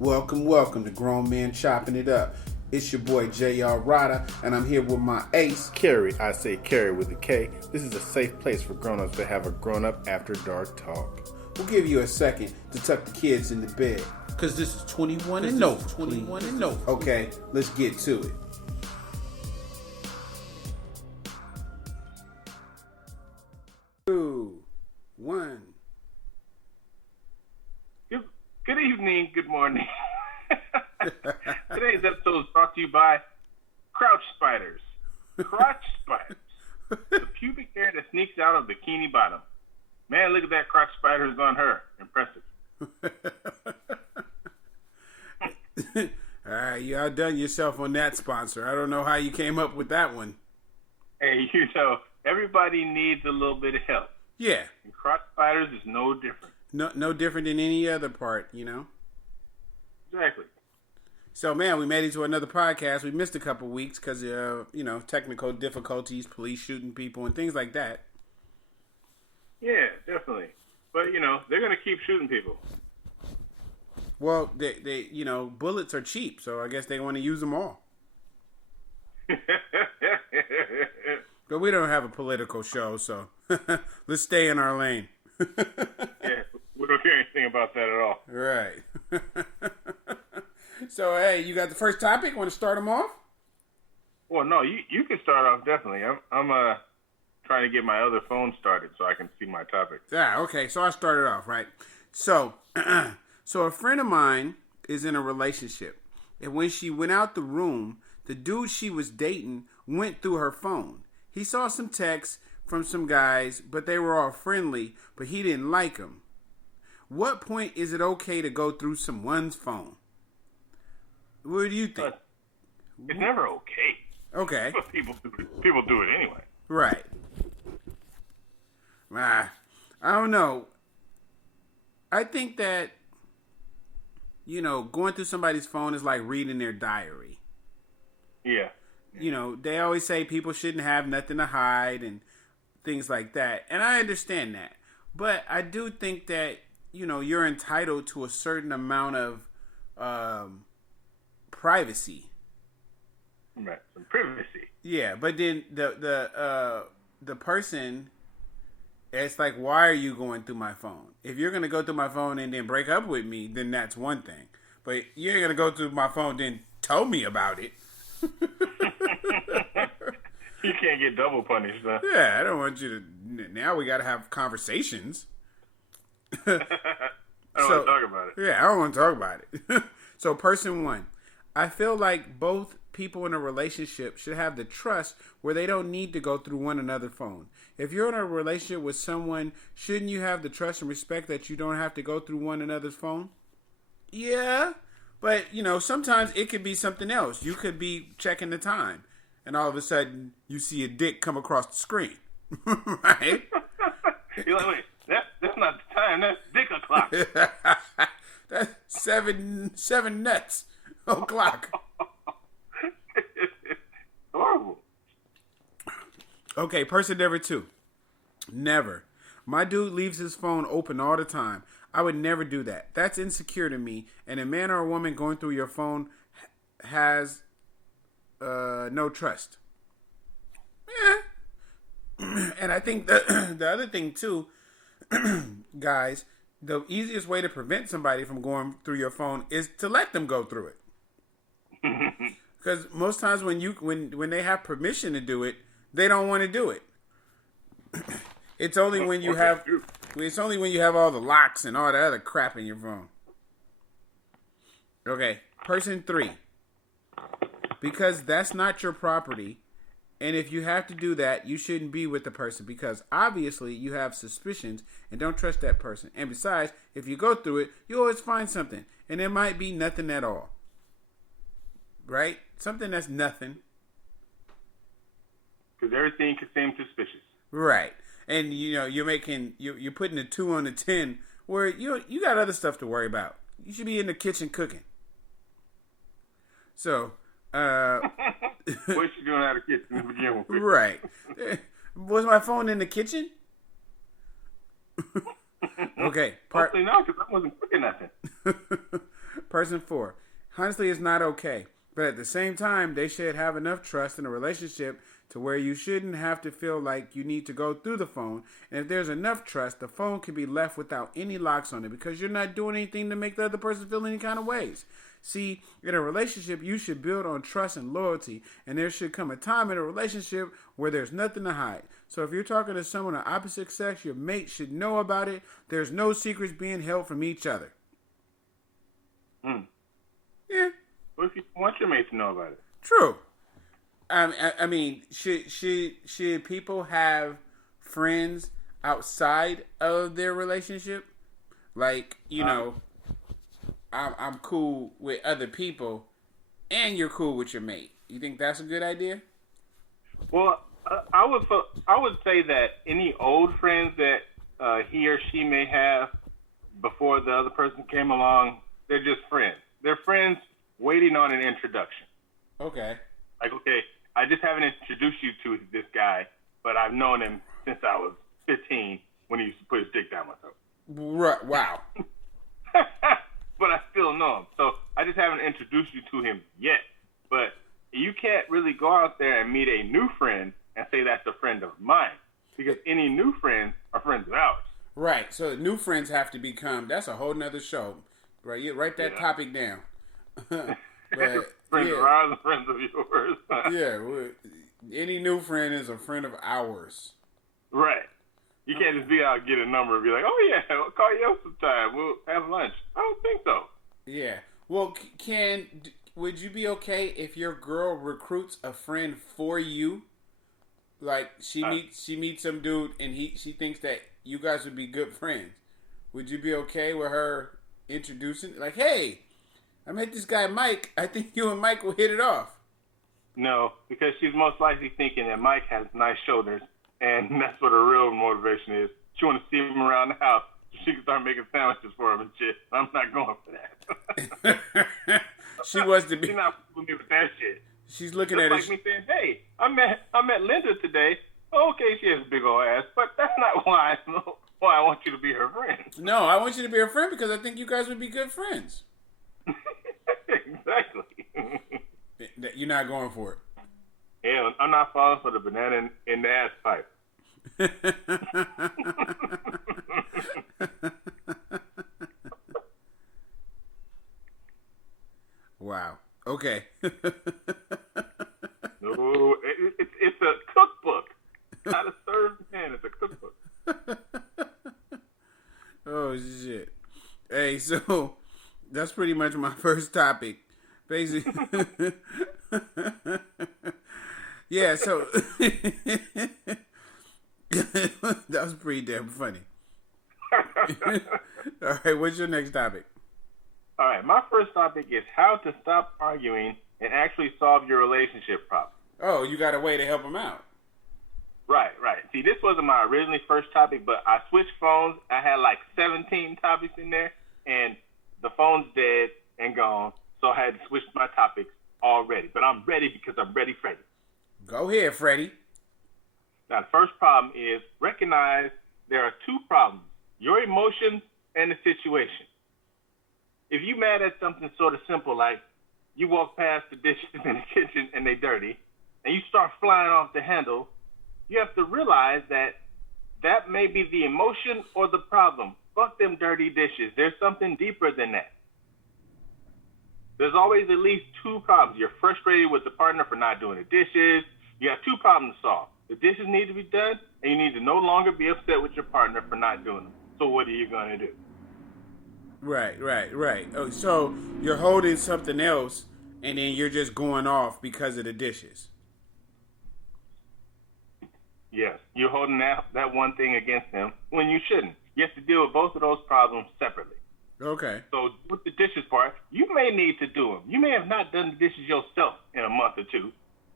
Welcome, welcome to Grown Men Chopping It Up. It's your boy J.R. Rydha, and I'm here with my ace, Kerry. I say Kerry with a K. This is a safe place for grown-ups to have a grown-up after dark talk. We'll give you a second to tuck the kids into bed, because this is 21 and over. 21 and over. Okay, let's get to it. Two, one. Good evening, good morning. Today's episode is brought to you by crouch spiders. Crotch spiders. The pubic hair that sneaks out of bikini bottom. Man, look at that crotch spiders on her. Impressive. All right, you outdone yourself on that sponsor. I don't know how you came up with that one. Hey, everybody needs a little bit of help. Yeah. And crotch spiders is no different. No different than any other part, you know? Exactly. So, man, we made it to another podcast. We missed a couple weeks because of, technical difficulties, police shooting people, and things like that. Yeah, definitely. But, they're going to keep shooting people. Well, they bullets are cheap, so I guess they want to use them all. But we don't have a political show, so let's stay in our lane. Yeah, we don't care anything about that at all. Right. So, hey, you got the first topic? Want to start them off? Well, no, you can start off, definitely. I'm trying to get my other phone started so I can see my topic. Yeah, okay, so I started off, right? So, so a friend of mine is in a relationship, and when she went out the room, the dude she was dating went through her phone. He saw some texts from some guys, but they were all friendly, but he didn't like them. What point is it okay to go through someone's phone? What do you think? It's never okay. Okay. But people do it anyway. Right. I don't know. I think that, going through somebody's phone is like reading their diary. Yeah. They always say people shouldn't have nothing to hide and things like that. And I understand that. But I do think that, you're entitled to a certain amount of privacy. Right. Some privacy. Yeah, but then the person, it's like, why are you going through my phone? If you're going to go through my phone and then break up with me, then that's one thing. But you're going to go through my phone and then tell me about it. You can't get double punished, huh? Yeah, I don't want you to. Now we got to have conversations. I don't want to talk about it. Yeah, I don't want to talk about it. So, person one, I feel like both people in a relationship should have the trust where they don't need to go through one another's phone. If you're in a relationship with someone, shouldn't you have the trust and respect that you don't have to go through one another's phone? Yeah, but, sometimes it could be something else. You could be checking the time, and all of a sudden, you see a dick come across the screen. Right? You're like, wait, that's not the time. That's dick o'clock. That's seven nuts o'clock. Horrible. Okay, person number two. Never. My dude leaves his phone open all the time. I would never do that. That's insecure to me. And a man or a woman going through your phone has no trust. Yeah. And I think the other thing too, guys, the easiest way to prevent somebody from going through your phone is to let them go through it. Because most times when they have permission to do it, they don't want to do it. It's only when you have all the locks and all the other crap in your phone. Okay, person three. Because that's not your property, and if you have to do that, you shouldn't be with the person because obviously you have suspicions and don't trust that person. And besides, if you go through it, you always find something, and it might be nothing at all. Right? Something that's nothing. Because everything can seem suspicious. Right. And you're putting a 2 on the 10 where you got other stuff to worry about. You should be in the kitchen cooking. So, what you doing out of the kitchen to begin with? Right. Was my phone in the kitchen? Okay. Hopefully not, because I wasn't cooking nothing. Person 4. Honestly, it's not okay. But at the same time, they should have enough trust in a relationship to where you shouldn't have to feel like you need to go through the phone. And if there's enough trust, the phone can be left without any locks on it because you're not doing anything to make the other person feel any kind of ways. See, in a relationship, you should build on trust and loyalty, and there should come a time in a relationship where there's nothing to hide. So if you're talking to someone of opposite sex, your mate should know about it. There's no secrets being held from each other. Yeah. What if you want your mate to know about it? True. I mean, should people have friends outside of their relationship? Like, you know, I'm cool with other people, and you're cool with your mate. You think that's a good idea? Well, I would say that any old friends that he or she may have before the other person came along, they're just friends. They're friends waiting on an introduction. Okay. Like, okay, I just haven't introduced you to this guy, but I've known him since I was 15 when he used to put his dick down my throat. Right. Wow. But I still know him. So I just haven't introduced you to him yet. But you can't really go out there and meet a new friend and say that's a friend of mine. Because any new friends are friends of ours. Right. So new friends have to become, that's a whole nother show. Right. You write that topic down. But, friends of ours and friends of yours. Yeah. Any new friend is a friend of ours. Right. You can't just be out and get a number and be like, oh, yeah, I'll call you up sometime. We'll have lunch. I don't think so. Yeah. Well, would you be okay if your girl recruits a friend for you? Like, she meets some dude and she thinks that you guys would be good friends. Would you be okay with her introducing, like, hey, I met this guy Mike. I think you and Mike will hit it off. No, because she's most likely thinking that Mike has nice shoulders. And that's what her real motivation is. She want to see him around the house so she can start making sandwiches for him and shit. I'm not going for that. She wants to be. She's not with me with that shit. She's looking Just at like me saying, hey, I met Linda today. Okay, she has a big old ass, but that's not why I want you to be her friend. No, I want you to be her friend because I think you guys would be good friends. Exactly. You're not going for it. Yeah, I'm not falling for the banana in the ass pipe. Wow. Okay. No, it's a cookbook. How to serve man. It's a cookbook. Oh, shit. Hey, so that's pretty much my first topic. Basically. Yeah, so that was pretty damn funny. All right, what's your next topic? All right, my first topic is how to stop arguing and actually solve your relationship problem. Oh, you got a way to help them out. Right. See, this wasn't my originally first topic, but I switched phones. I had like 17 topics in there, and the phone's dead and gone, so I had to switch my topics already. But I'm ready because I'm ready, Freddy. Go ahead, Freddie. Now, the first problem is recognize there are two problems, your emotions and the situation. If you mad at something sort of simple like you walk past the dishes in the kitchen and they're dirty, and you start flying off the handle, you have to realize that may be the emotion or the problem. Fuck them dirty dishes. There's something deeper than that. There's always at least two problems. You're frustrated with the partner for not doing the dishes. You have two problems to solve. The dishes need to be done, and you need to no longer be upset with your partner for not doing them. So what are you going to do? Right. Oh, so you're holding something else, and then you're just going off because of the dishes. Yes, you're holding that one thing against them when you shouldn't. You have to deal with both of those problems separately. Okay. So with the dishes part, you may need to do them. You may have not done the dishes yourself in a month or two.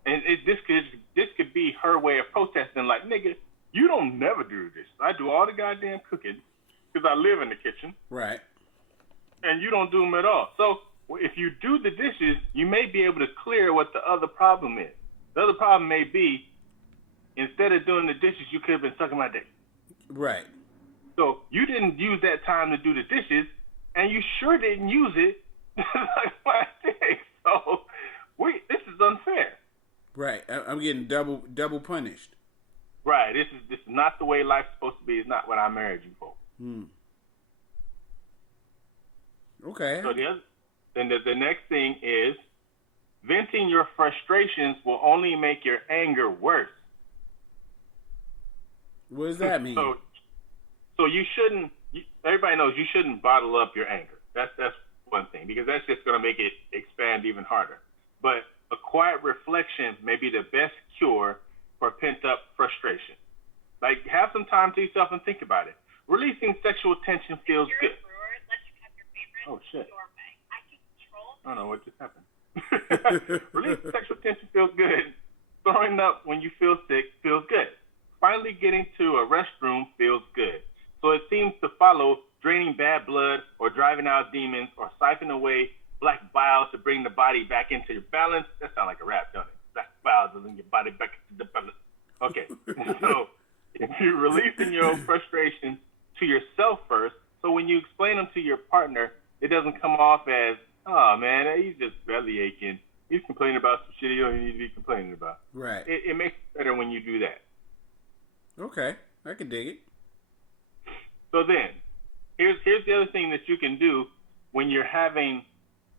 And this could be her way of protesting, like, nigga, you don't never do the dishes. I do all the goddamn cooking because I live in the kitchen. Right. And you don't do them at all. So if you do the dishes, you may be able to clear what the other problem is. The other problem may be, instead of doing the dishes, you could have been sucking my dick. Right. So you didn't use that time to do the dishes, and you sure didn't use it Like my dick. So this is unfair. Right. I'm getting double punished. Right. This is not the way life's supposed to be. It's not what I married you for. Okay. So the next thing is venting your frustrations will only make your anger worse. What does that mean? So you shouldn't. Everybody knows you shouldn't bottle up your anger. That's one thing, because that's just going to make it expand even harder. But a quiet reflection may be the best cure for pent-up frustration. Like, have some time to yourself and think about it. Releasing sexual tension feels good. Oh, shit. I don't know what just happened. Releasing sexual tension feels good. Throwing up when you feel sick feels good. Finally getting to a restroom feels good. So it seems to follow draining bad blood or driving out demons or siphoning away black bile to bring the body back into your balance. That sounds like a rap, don't it? Black bile to bring your body back into the balance. Okay. So if you're releasing your frustration to yourself first, so when you explain them to your partner, it doesn't come off as, oh, man, he's just belly aching. He's complaining about some shit he don't need to be complaining about. Right. It makes it better when you do that. Okay. I can dig it. So then, here's the other thing that you can do when you're having,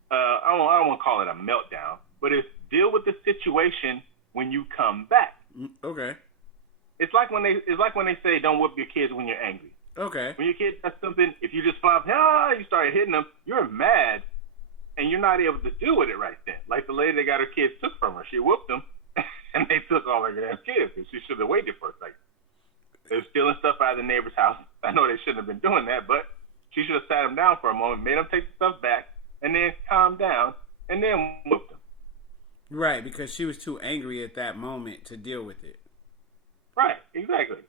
I don't want to call it a meltdown, but it's deal with the situation when you come back. Okay. It's like when they say don't whip your kids when you're angry. Okay. When your kid does something, if you just flop, you start hitting them, you're mad, and you're not able to deal with it right then. Like the lady that got her kids took from her, she whooped them, and they took all her damn kids, because she should have waited for a second. They were stealing stuff out of the neighbor's house. I know they shouldn't have been doing that, but she should have sat them down for a moment, made them take the stuff back, and then calm down, and then whooped them. Right, because she was too angry at that moment to deal with it. Right, exactly.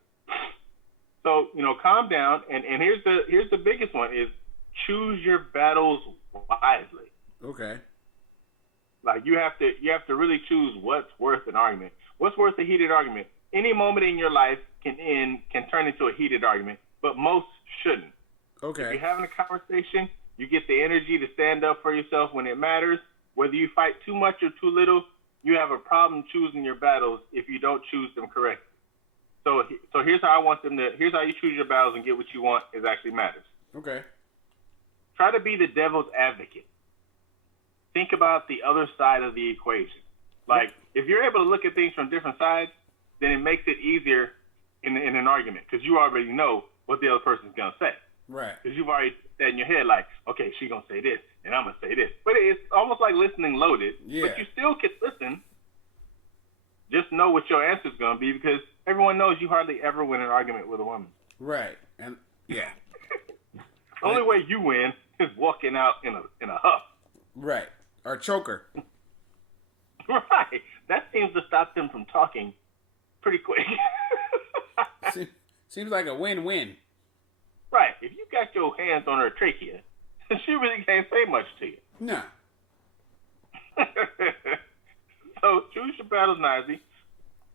So, calm down, and here's the biggest one is choose your battles wisely. Okay. Like you have to really choose what's worth an argument. What's worth a heated argument? Any moment in your life can turn into a heated argument, but most shouldn't. Okay. If you're having a conversation, you get the energy to stand up for yourself when it matters. Whether you fight too much or too little, you have a problem choosing your battles if you don't choose them correctly. So here's how here's how you choose your battles and get what you want is actually matters. Okay. Try to be the devil's advocate. Think about the other side of the equation. Like, if you're able to look at things from different sides, then it makes it easier in an argument because you already know what the other person's going to say. Right. Because you've already said in your head, like, okay, she's going to say this, and I'm going to say this. But it's almost like listening loaded. Yeah. But you still can listen. Just know what your answer's going to be because everyone knows you hardly ever win an argument with a woman. Right. And, yeah. The only way you win is walking out in a huff. Right. Or choker. Right. That seems to stop them from talking pretty quick. Seems like a win-win. Right. If you got your hands on her trachea, she really can't say much to you. Nah. So choose your battles nicely.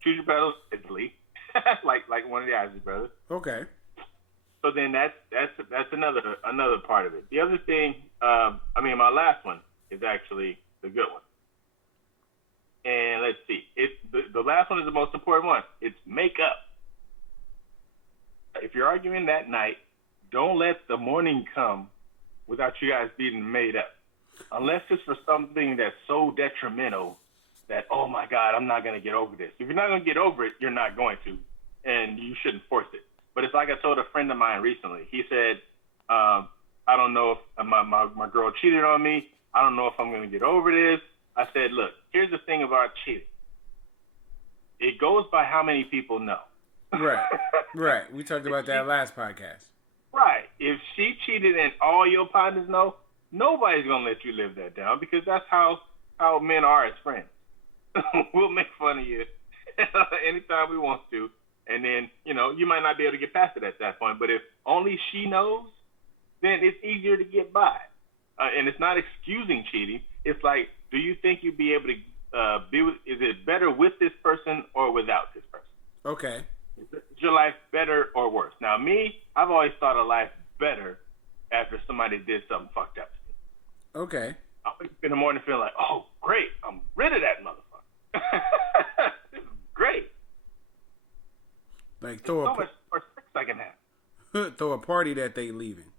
Choose your battles wisely, like one of the Isley brothers. Okay. So then that's another part of it. The other thing, my last one is actually the good one. And let's see, the last one is the most important one. It's make up. If you're arguing that night, don't let the morning come without you guys being made up. Unless it's for something that's so detrimental that, oh my God, I'm not going to get over this. If you're not going to get over it, you're not going to, and you shouldn't force it. But it's like I told a friend of mine recently. He said, I don't know if my girl cheated on me. I don't know if I'm going to get over this. I said, look, here's the thing about cheating. It goes by how many people know. Right. Right. We talked about that last podcast. Right. If she cheated and all your partners know, nobody's going to let you live that down because that's how men are as friends. We'll make fun of you anytime we want to. And then, you might not be able to get past it at that point. But if only she knows, then it's easier to get by. And it's not excusing cheating. It's like, do you think you'd be able to is it better with this person or without this person? Okay. Is your life better or worse? Now, me, I've always thought of life better after somebody did something fucked up to me. Okay. I'll wake up in the morning feeling like, oh, great, I'm rid of that motherfucker. This is great. Like There's so much more sex I can have. throw a party that they leaving.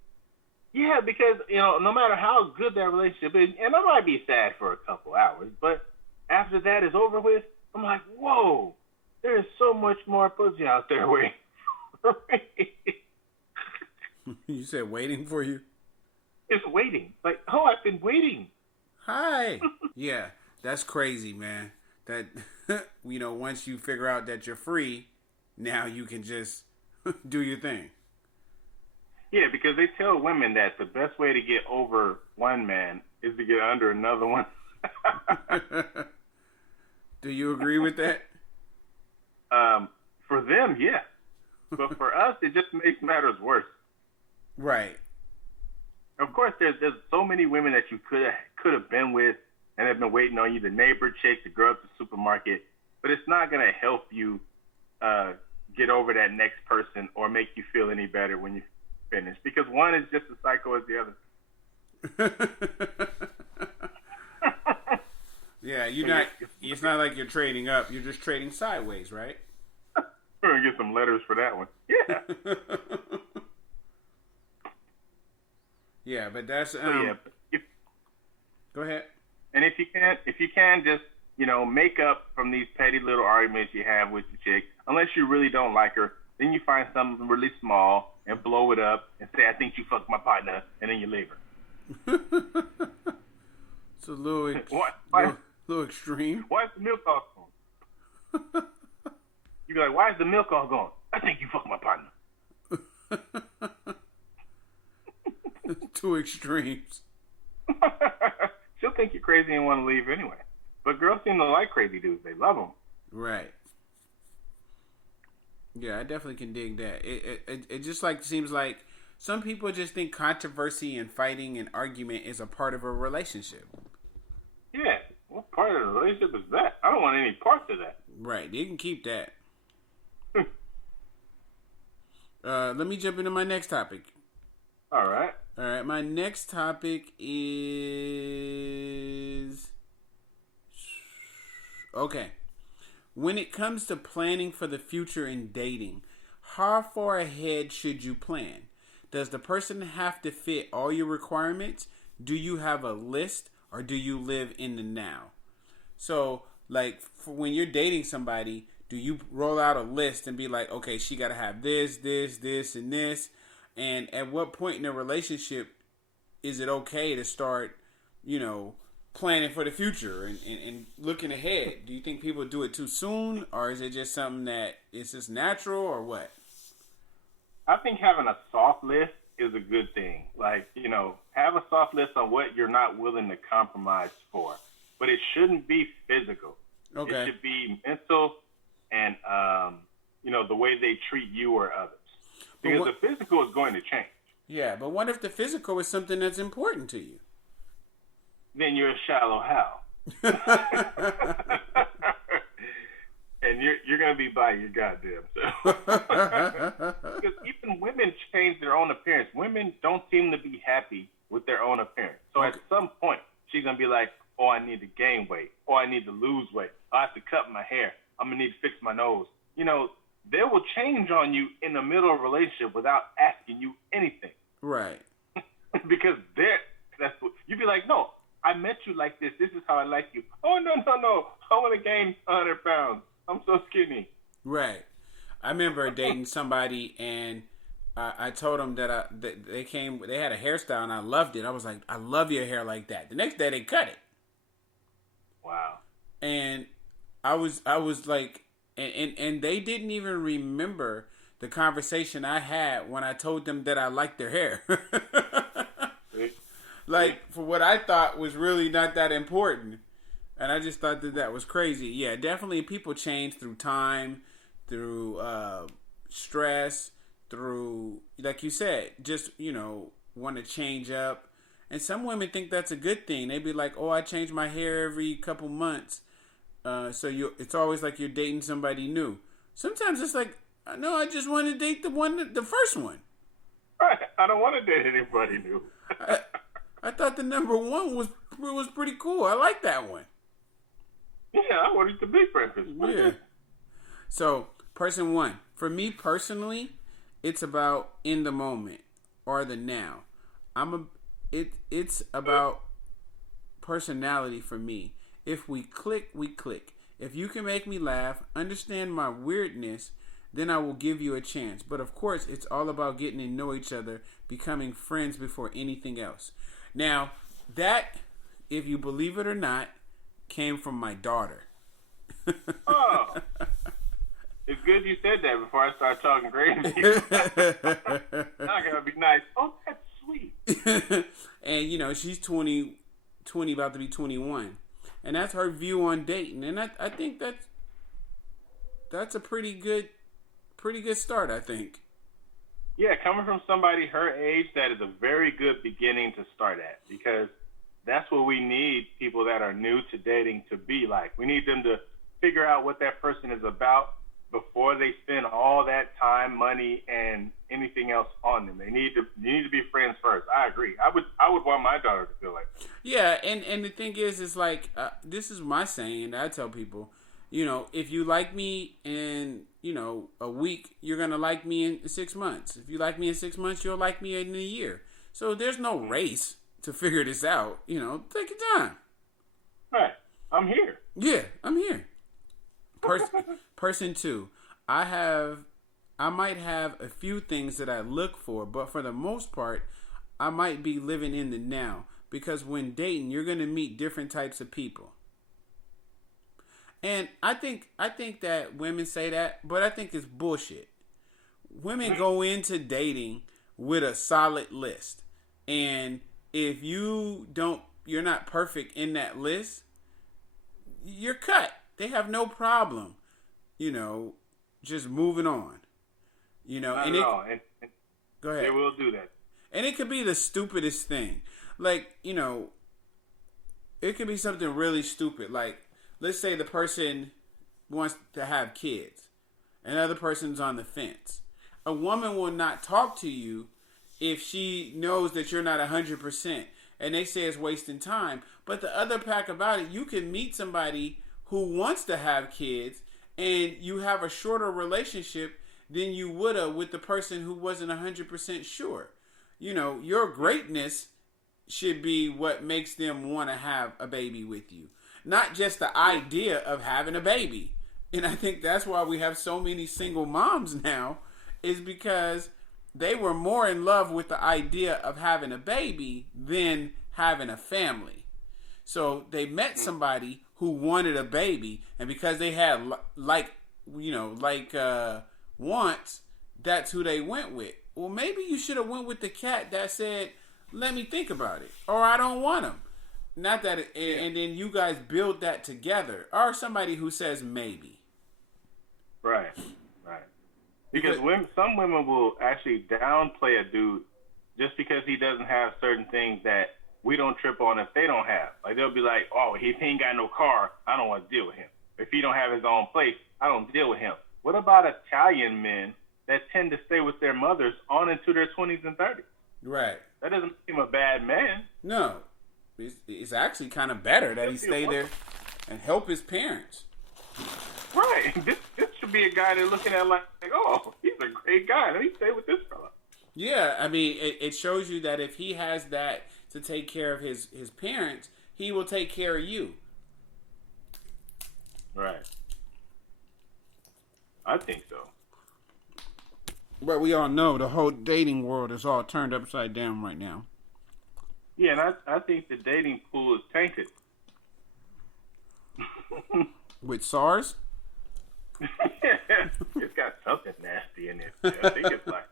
Yeah, because, no matter how good that relationship is, and I might be sad for a couple hours, but after that is over with, I'm like, whoa, there is so much more pussy out there waiting for me. You said waiting for you? It's waiting. Like, oh, I've been waiting. Hi. Yeah, that's crazy, man. That, once you figure out that you're free, now you can just do your thing. Yeah, because they tell women that the best way to get over one man is to get under another one. Do you agree with that? For them, yeah. But for us, it just makes matters worse. Right. Of course, there's so many women that you could have been with and have been waiting on you, the neighbor chick, the girl at the supermarket. But it's not going to help you get over that next person or make you feel any better when you finish, because one is just as psycho as the other. Yeah, it's not like you're trading up. You're just trading sideways, right? We're going to get some letters for that one. Yeah. Yeah, but that's go ahead. And if you can just, make up from these petty little arguments you have with the chick, unless you really don't like her, then you find something really small and blow it up and say, I think you fucked my partner, and then you leave her. It's a little, little extreme. Why is the milk all gone? You be like, why is the milk all gone? I think you fucked my partner. Two extremes. She'll think you're crazy and want to leave anyway. But girls seem to like crazy dudes. They love them. Right. Yeah, I definitely can dig that. It just seems like some people just think controversy and fighting and argument is a part of a relationship. Yeah. What part of the relationship is that? I don't want any parts of that. Right. You can keep that. Let me jump into my next topic. All right. My next topic is... Okay. When it comes to planning for the future in dating, how far ahead should you plan? Does the person have to fit all your requirements? Do you have a list, or do you live in the now? So, when you're dating somebody, do you roll out a list and be like, okay, she got to have this, this, this, and this? And at what point in a relationship is it okay to start, planning for the future and looking ahead? Do you think people do it too soon, or is it just something that is just natural, or what? I think having a soft list is a good thing. Have a soft list on what you're not willing to compromise for. But it shouldn't be physical. Okay. It should be mental and, the way they treat you or others. Because the physical is going to change. Yeah, but what if the physical is something that's important to you? Then you're a shallow Hal. And you're going to be by your goddamn self. Because even women change their own appearance. Women don't seem to be happy with their own appearance. So at some point, she's going to be like, oh, I need to gain weight. Oh, I need to lose weight. I have to cut my hair. I'm going to need to fix my nose. They will change on you in the middle of a relationship without asking you anything. Right. Because that's what you'd be like, no, I met you like this. This is how I like you. Oh, no. I want to gain 100 pounds. I'm so skinny. Right. I remember dating somebody, and I told them that they had a hairstyle, and I loved it. I was like, I love your hair like that. The next day, they cut it. Wow. And I was like, and they didn't even remember the conversation I had when I told them that I liked their hair. For what I thought was really not that important. And I just thought that was crazy. Yeah, definitely people change through time, through stress, through, like you said, just, want to change up. And some women think that's a good thing. They be like, oh, I change my hair every couple months. So it's always like you're dating somebody new. Sometimes it's like, no, I just want to date the first one. Right. I don't want to date anybody new. I thought the number one was pretty cool. I like that one. Yeah, I wanted the big breakfast. Yeah. So, person one. For me personally, it's about in the moment or the now. It's about personality for me. If we click, we click. If you can make me laugh, understand my weirdness, then I will give you a chance. But of course, it's all about getting to know each other, becoming friends before anything else. Now, that, if you believe it or not, came from my daughter. Oh. It's good you said that before I start talking crazy. I gotta be nice. Oh, that's sweet. And, you know, she's 20, about to be 21. And that's her view on dating. And I think that's a pretty good start, I think. Yeah, coming from somebody her age, that is a very good beginning to start at, because that's what we need people that are new to dating to be like. We need them to figure out what that person is about before they spend all that time, money, and anything else on them. They need to be friends first. I agree. I would want my daughter to feel like that. Yeah, and the thing is like, this is my saying. I tell people, you know, if you like me in, you know, a week, you're going to like me in 6 months. If you like me in 6 months, you'll like me in a year. So there's no race to figure this out. You know, take your time. Right. I'm here. Yeah, I'm here. Person two, I might have a few things that I look for, but for the most part, I might be living in the now, because when dating, you're going to meet different types of people. And I think that women say that, but I think it's bullshit. Women go into dating with a solid list, and if you're not perfect in that list, you're cut. They have no problem, you know, just moving on. You know, Not and at all. go ahead. They will do that. And it could be the stupidest thing. Like, you know, it could be something really stupid. Like, let's say the person wants to have kids. Another person's on the fence. A woman will not talk to you if she knows that you're not 100%. And they say it's wasting time. But the other pack about it, you can meet somebody who wants to have kids, and you have a shorter relationship than you would have with the person who wasn't 100% sure. You know, your greatness should be what makes them want to have a baby with you, not just the idea of having a baby. And I think that's why we have so many single moms now, is because they were more in love with the idea of having a baby than having a family. So they met somebody who wanted a baby, and because they had wants, that's who they went with. Well, maybe you should have went with the cat that said, "Let me think about it," or "I don't want him." Not that, and then you guys build that together, or somebody who says maybe. Right. Because some women will actually downplay a dude just because he doesn't have certain things that we don't trip on if they don't have. Like, they'll be like, "Oh, if he ain't got no car, I don't want to deal with him. If he don't have his own place, I don't deal with him." What about Italian men that tend to stay with their mothers on into their 20s and 30s? Right. That doesn't make him a bad man. No. It's actually kind of better that he stay there and help his parents. Right. This should be a guy they're looking at like, "Oh, he's a great guy. Let me stay with this fella." Yeah, I mean, it shows you that if he has that to take care of his parents, he will take care of you. Right. I think so. But we all know the whole dating world is all turned upside down right now. Yeah, and I think the dating pool is tainted. With SARS? It's got something nasty in it. I think it's like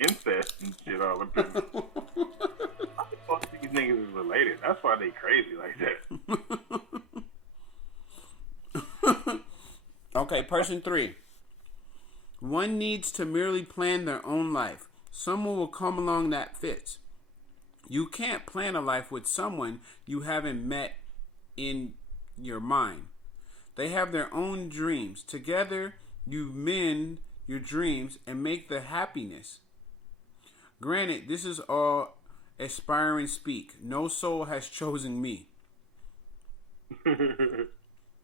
incest and shit all up in it. I think most of these niggas is related. That's why they crazy like that. Okay, person 3. One needs to merely plan their own life. Someone will come along that fits. You can't plan a life with someone you haven't met in your mind. They have their own dreams. Together, you mend your dreams and make the happiness. Granted, this is all aspire and speak. No soul has chosen me.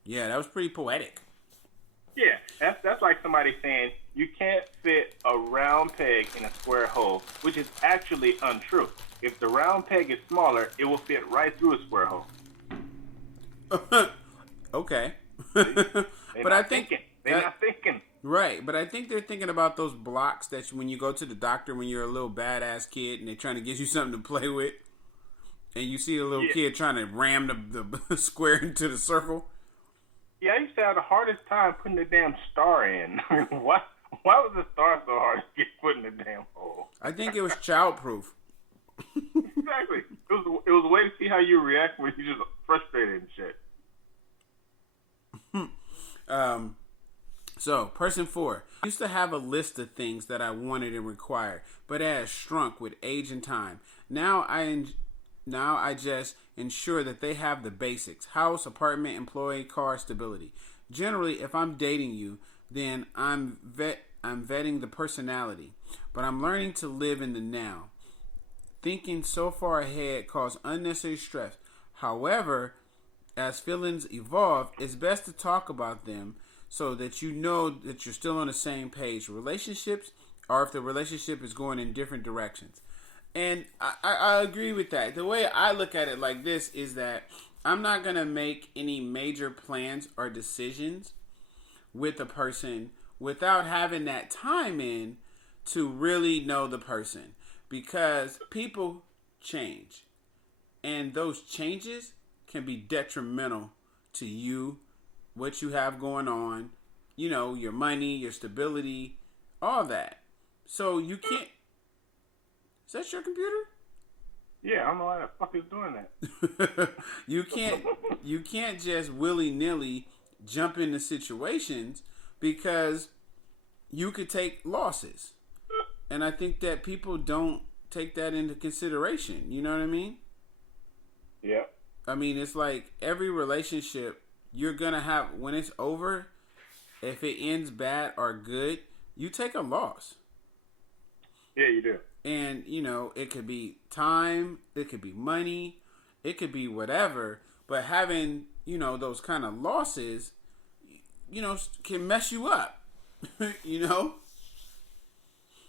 Yeah, that was pretty poetic. Yeah, that's like somebody saying you can't fit a round peg in a square hole, which is actually untrue. If the round peg is smaller, it will fit right through a square hole. Okay. But I think they're not thinking. Right, but I think they're thinking about those blocks that when you go to the doctor when you're a little badass kid and they're trying to get you something to play with, and you see a little kid trying to ram the square into the circle. Yeah, I used to have the hardest time putting the damn star in. Why was the star so hard to get put in the damn hole? I think it was childproof. Exactly. It was a way to see how you react when you're just frustrated and shit. So, person 4. I used to have a list of things that I wanted and required, but it has shrunk with age and time. Now I just ensure that they have the basics: house, apartment, employee, car, stability. Generally, if I'm dating you, then I'm vetting the personality, but I'm learning to live in the now. Thinking so far ahead causes unnecessary stress. However, as feelings evolve, it's best to talk about them so that you know that you're still on the same page. Relationships, or if the relationship is going in different directions. And I agree with that. The way I look at it like this is that I'm not going to make any major plans or decisions with a person without having that time in to really know the person. Because people change. And those changes can be detrimental to you, what you have going on, you know, your money, your stability, all that. So you can't... Is that your computer? Yeah, I don't know why the fuck is doing that. You can't just willy-nilly jump into situations because you could take losses. And I think that people don't take that into consideration. You know what I mean? Yeah. I mean, it's like every relationship you're going to have, when it's over, if it ends bad or good, you take a loss. Yeah, you do. And, you know, it could be time, it could be money, it could be whatever. But having, you know, those kind of losses, you know, can mess you up. You know?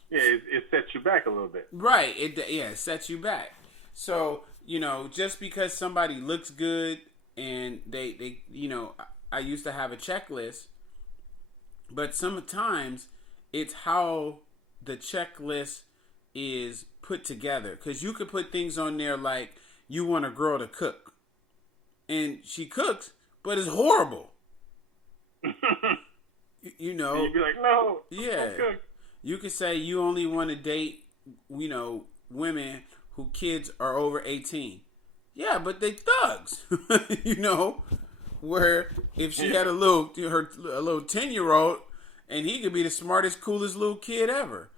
Yeah, it sets you back a little bit. Right. It sets you back. So, you know, just because somebody looks good and they you know, I used to have a checklist, but sometimes it's how the checklist is put together. Because you could put things on there like you want a girl to cook. And she cooks, but it's horrible. You know. And you'd be like, no, yeah. don't cook. You could say you only want to date, you know, women who kids are over 18. Yeah, but they thugs. You know, where if she had a little 10-year-old and he could be the smartest, coolest little kid ever.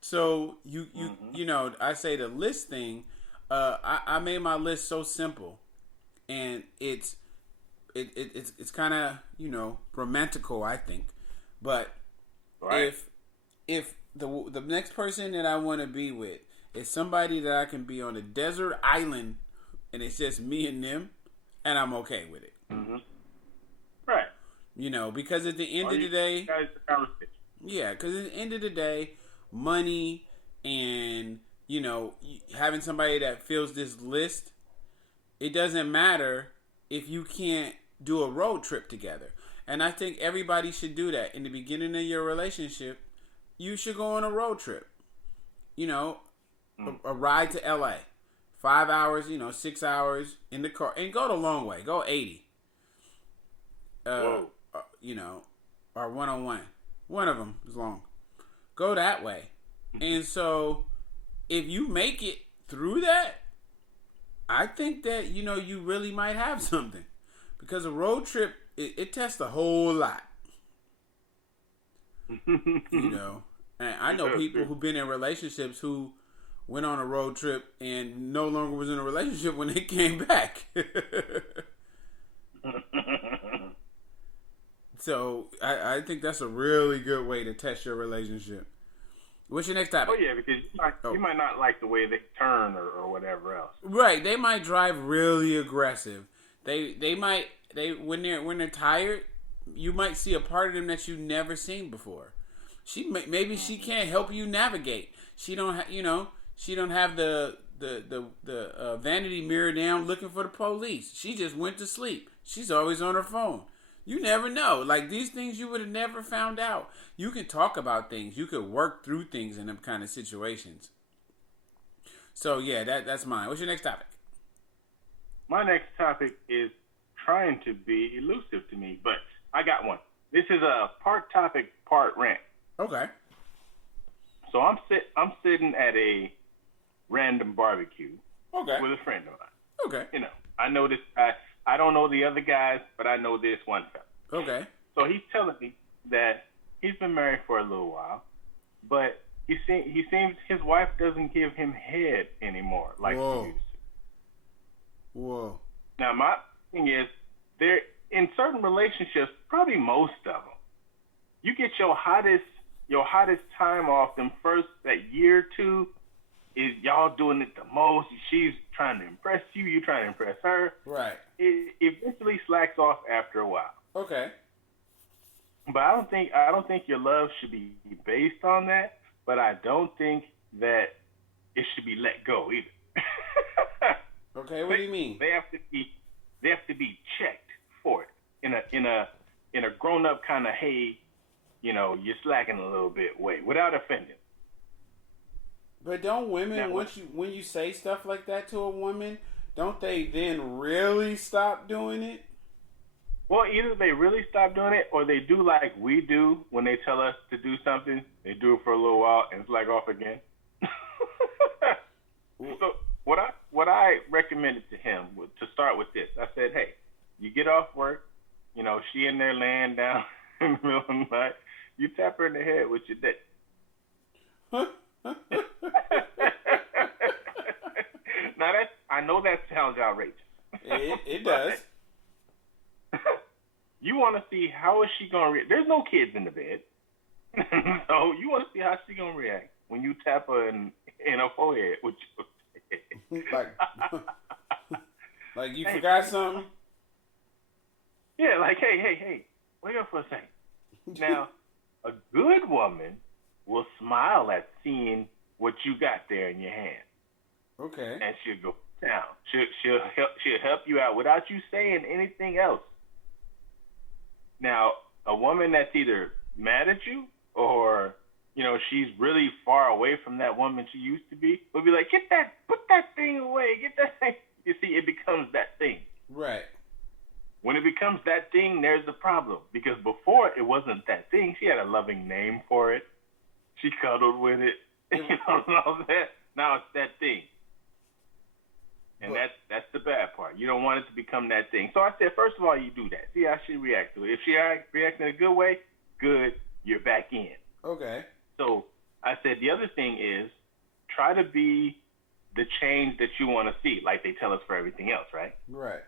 So you know, I say the list thing. I made my list so simple, and it's kind of, you know, romantical, I think. But right. if the next person that I want to be with is somebody that I can be on a desert island and it's just me and them, and I'm okay with it. Mm-hmm. Right. You know, because at the end of the day, yeah, because at the end of the day, money and, you know, having somebody that fills this list, it doesn't matter if you can't do a road trip together. And I think everybody should do that. In the beginning of your relationship, you should go on a road trip. You know, a ride to LA. 5 hours, you know, 6 hours in the car. And go the long way. Go 80. You know, or 101. One of them is long. Go that way. And so, if you make it through that, I think that, you know, you really might have something. Because a road trip, it tests a whole lot. You know, and I know people who've been in relationships who went on a road trip and no longer was in a relationship when they came back. So I think that's a really good way to test your relationship. What's your next topic? Oh yeah, because you might not like the way they turn or whatever else. Right, they might drive really aggressive. They might when they're tired, you might see a part of them that you never seen before. Maybe she can't help you navigate. She don't she don't have the vanity mirror down looking for the police. She just went to sleep. She's always on her phone. You never know. Like, these things you would have never found out. You can talk about things. You could work through things in them kind of situations. So, yeah, that's mine. What's your next topic? My next topic is trying to be elusive to me, but I got one. This is a part topic, part rant. Okay. So I'm sitting at a random barbecue with a friend of mine. Okay. You know, I know this guy. I don't know the other guys, but I know this one fella. Okay. So he's telling me that he's been married for a little while, but he seems his wife doesn't give him head anymore like she used to. Whoa. Now my thing is, there in certain relationships, probably most of them, you get your hottest time off them first that year or two. Is y'all doing it the most? She's trying to impress you. You trying to impress her. Right. It eventually slacks off after a while. Okay. But I don't think your love should be based on that. But I don't think that it should be let go either. Okay. What do you mean? They have to be checked for it in a grown up kind of, hey, you know, you're slacking a little bit way without offending. But don't women, when you say stuff like that to a woman, don't they then really stop doing it? Well, either they really stop doing it, or they do like we do when they tell us to do something. They do it for a little while and slack off again. So what I recommended to him was to start with this. I said, hey, you get off work, you know, she in there laying down in the middle of the night. You tap her in the head with your dick. Now I know that sounds outrageous. It does. You want to see how is she gonna react? There's no kids in the bed, so you want to see how she gonna react when you tap her in her forehead with your like you forgot something. Yeah, like hey, wait up for a second. Now, a good woman will smile at seeing what you got there in your hand. Okay. And she'll go down. She'll help you out without you saying anything else. Now, a woman that's either mad at you or, you know, she's really far away from that woman she used to be, will be like, put that thing away, get that thing. You see, it becomes that thing. Right. When it becomes that thing, there's the problem. Because before it wasn't that thing. She had a loving name for it. She cuddled with it. You know, all that. Now it's that thing. And that's the bad part. You don't want it to become that thing. So I said, first of all, you do that. See how she reacts to it. If she reacts in a good way, good, you're back in. Okay. So I said the other thing is try to be the change that you want to see, like they tell us for everything else, right? Right.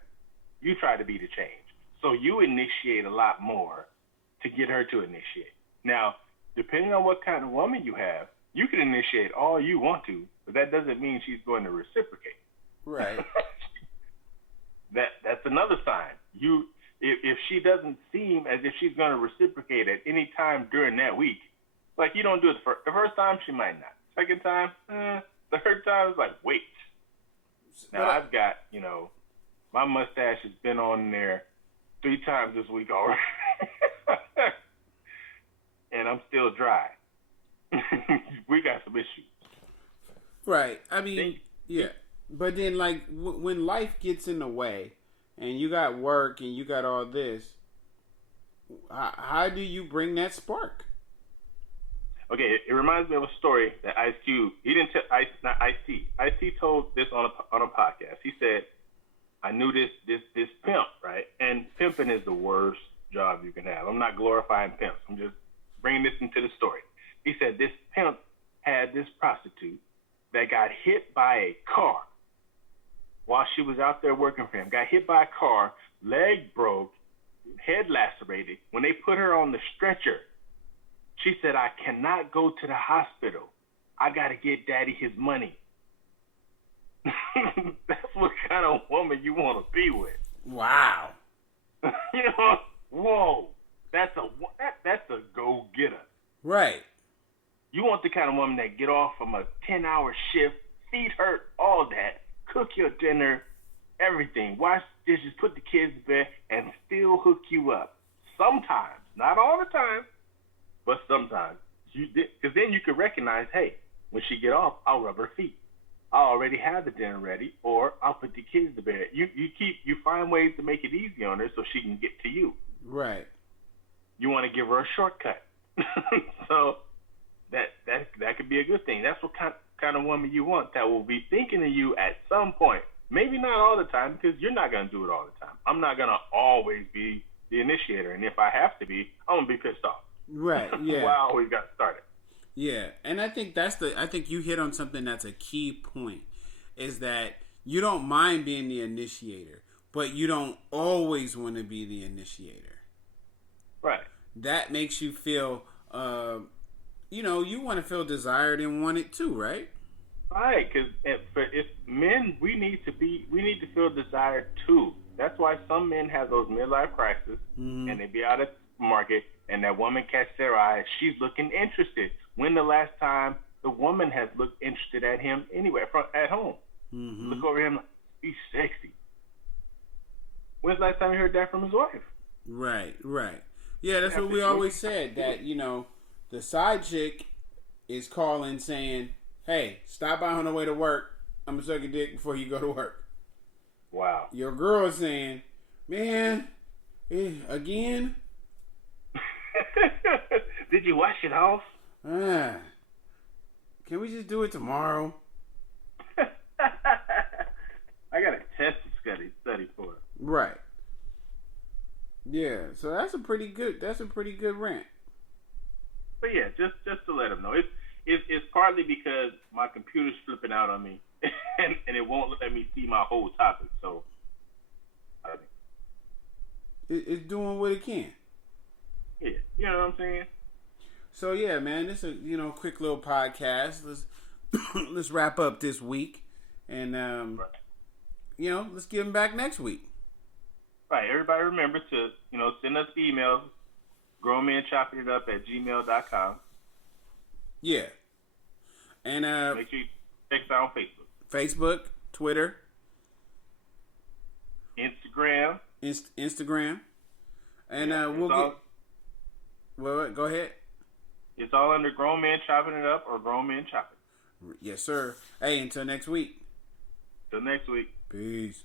You try to be the change. So you initiate a lot more to get her to initiate. Now, depending on what kind of woman you have, you can initiate all you want to, but that doesn't mean she's going to reciprocate. Right. That's another sign. If she doesn't seem as if she's going to reciprocate at any time during that week, like you don't do it the first time, she might not. Second time, the third time is like, wait. Now I've got, you know, my mustache has been on there 3 times this week already, and I'm still dry. We got some issues. Right. I mean, yeah. But then, like, when life gets in the way, and you got work, and you got all this, how do you bring that spark? Okay, it reminds me of a story that Ice Cube, he didn't tell, not Ice-T. Ice-T told this on a podcast. He said, I knew this pimp, right? And pimping is the worst job you can have. I'm not glorifying pimps. I'm just bringing this into the story. He said this pimp had this prostitute that got hit by a car while she was out there working for him. Got hit by a car, leg broke, head lacerated. When they put her on the stretcher, She said, I cannot go to the hospital. I got to get daddy his money. That's what kind of woman you want to be with. Wow. You know, whoa. That's a go-getter. Right. You want the kind of woman that get off from a 10-hour shift, feet hurt, all that, cook your dinner, everything, wash dishes, put the kids to bed, and still hook you up. Sometimes, not all the time, but sometimes. Because then you can recognize, hey, when she get off, I'll rub her feet. I already have the dinner ready, or I'll put the kids to bed. You find ways to make it easy on her so she can get to you. Right. You want to give her a shortcut. So that could be a good thing. That's what kind of woman you want, that will be thinking of you at some point. Maybe not all the time, because you're not going to do it all the time. I'm not going to always be the initiator, and if I have to be, I'm going to be pissed off. Right, yeah. Well, I always got started. Yeah, and I think I think you hit on something that's a key point, is that you don't mind being the initiator, but you don't always want to be the initiator. Right. That makes you feel, you want to feel desired and wanted too, right? Right, because if men, we need to feel desired too. That's why some men have those midlife crises, and they be out at the market, and that woman catch their eye. She's looking interested. When the last time the woman has looked interested at him anywhere at home? Mm-hmm. Look over him like, he's sexy. When's the last time you heard that from his wife? Right. Yeah, that's what we always said, that, the side chick is calling saying, hey, stop by on the way to work. I'm going to suck your dick before you go to work. Wow. Your girl is saying, man, again? Did you wash it off? Can we just do it tomorrow? I got a test to study for it. Right. Yeah, so that's a pretty good rant. But yeah, just to let them know, it's partly because my computer's flipping out on me, and it won't let me see my whole topic. So I think it's doing what it can. Yeah, you know what I'm saying. So yeah, man, this is quick little podcast. Let's wrap up this week, and let's give them back next week. Right. Everybody remember to send us emails, grownmenchoppingitup@gmail.com. Yeah, and make sure you check us out on Facebook, Twitter, Instagram, Instagram, and Well, go ahead. It's all under Grown Men Chopping It Up or Grown Men Chopping. Yes, sir. Hey, until next week. Till next week. Peace.